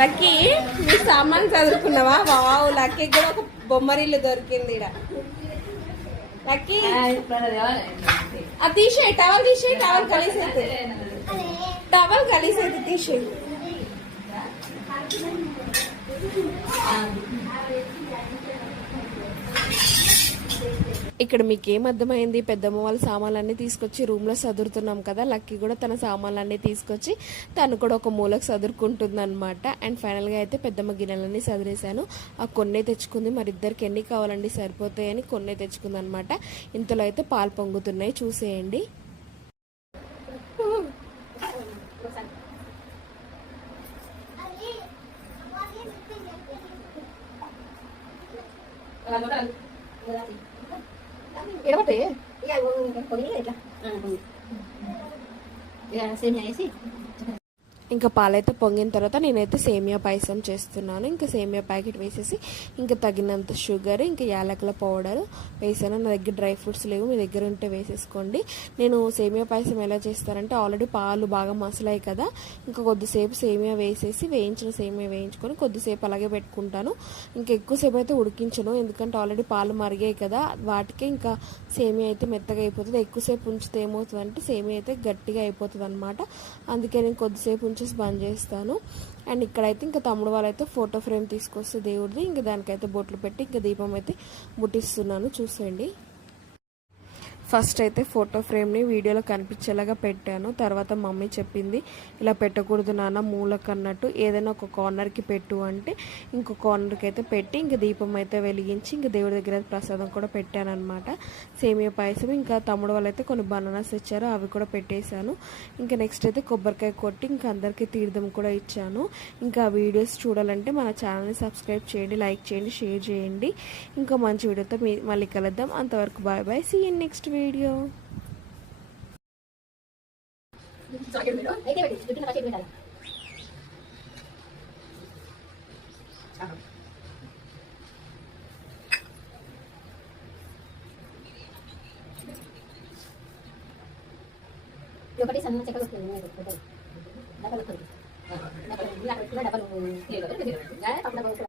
Lucky నీ సామాన్ చదువుకున్నావా? Wow, lucky కూడా ఒక బొమ్మరిల్లు దొరికింది ఇక్కడ. లక్కీ అది తీసేయి, టవల్ తీసేయి, టవల్ కలిసేది, టవల్ కలిసేది తీసేయి. ఇక్కడ మీకు ఏం అర్థమైంది? పెద్దమ్మ వాళ్ళ సామాన్లన్నీ తీసుకొచ్చి రూమ్లో సదురుతున్నాం కదా, లక్కీ కూడా తన సామాన్లన్నీ తీసుకొచ్చి తను కూడా ఒక మూలకు సదురుకుంటుంది అనమాట. అండ్ ఫైనల్గా అయితే పెద్దమ్మ గిన్నెలన్నీ సదిరేశాను. ఆ కొన్నే తెచ్చుకుంది, మరి ఇద్దరికి ఎన్ని కావాలండి సరిపోతాయని కొన్నే తెచ్చుకుంది అనమాట. ఇంతలో అయితే పాలు పొంగుతున్నాయి, చూసేయండి. ఎడబట్టే ఇక సేమియా వేసి ఇంకా పాలైతే పొంగిన తర్వాత నేనైతే సేమియా పాయసం చేస్తున్నాను. ఇంకా సేమియా ప్యాకెట్ వేసేసి ఇంకా తగినంత షుగర్, ఇంకా యాలకుల పౌడర్ వేసాను. నా దగ్గర డ్రై ఫ్రూట్స్ లేవు, మీ దగ్గర ఉంటే వేసేసుకోండి. నేను సేమియా పాయసం ఎలా చేస్తానంటే, ఆల్రెడీ పాలు బాగా మసలాయి కదా, ఇంకా కొద్దిసేపు సేమియా వేసేసి వేయించిన సేమియా వేయించుకొని కొద్దిసేపు అలాగే పెట్టుకుంటాను. ఇంకా ఎక్కువసేపు అయితే ఉడికించను, ఎందుకంటే ఆల్రెడీ పాలు మరిగాయి కదా, వాటికే ఇంకా సేమియా అయితే మెత్తగా అయిపోతుంది. ఎక్కువసేపు ఉంచితే ఏమవుతుందంటే సేమియా అయితే గట్టిగా అయిపోతుంది అనమాట. అందుకే నేను కొద్దిసేపు ఉంచేసి బంద్ చేస్తాను. అండ్ ఇక్కడైతే ఇంకా తమ్ముడు వాళ్ళైతే ఫోటో ఫ్రేమ్ తీసుకొస్తే దేవుడిది, ఇంకా దానికైతే బొట్లు పెట్టి ఇంకా దీపం అయితే ముట్టిస్తున్నాను, చూసేయండి. ఫస్ట్ అయితే ఫోటో ఫ్రేమ్ని వీడియోలో కనిపించేలాగా పెట్టాను. తర్వాత మమ్మీ చెప్పింది, ఇలా పెట్టకూడదు నాన్న మూలకు అన్నట్టు, ఏదైనా ఒక కార్నర్కి పెట్టు అంటే ఇంకో కార్నర్కి అయితే పెట్టి ఇంకా దీపం అయితే వెలిగించి ఇంకా దేవుడి దగ్గర ప్రసాదం కూడా పెట్టాను అనమాట. సేమియా పాయసం, ఇంకా తమ్ముడు వాళ్ళైతే కొన్ని బనానాస్ ఇచ్చారు, అవి కూడా పెట్టేశాను. ఇంకా నెక్స్ట్ అయితే కొబ్బరికాయ కొట్టి ఇంకా అందరికీ తీర్థం కూడా ఇచ్చాను. ఇంకా వీడియోస్ చూడాలంటే మన ఛానల్ని సబ్స్క్రైబ్ చేయండి, లైక్ చేయండి, షేర్ చేయండి. ఇంకా మంచి వీడియోతో మళ్ళీ కలుద్దాం. అంతవరకు bye bye, see you next video. ఒకటి సన్న చెక్క వస్తుంది, డబ్బలు డబ్బలు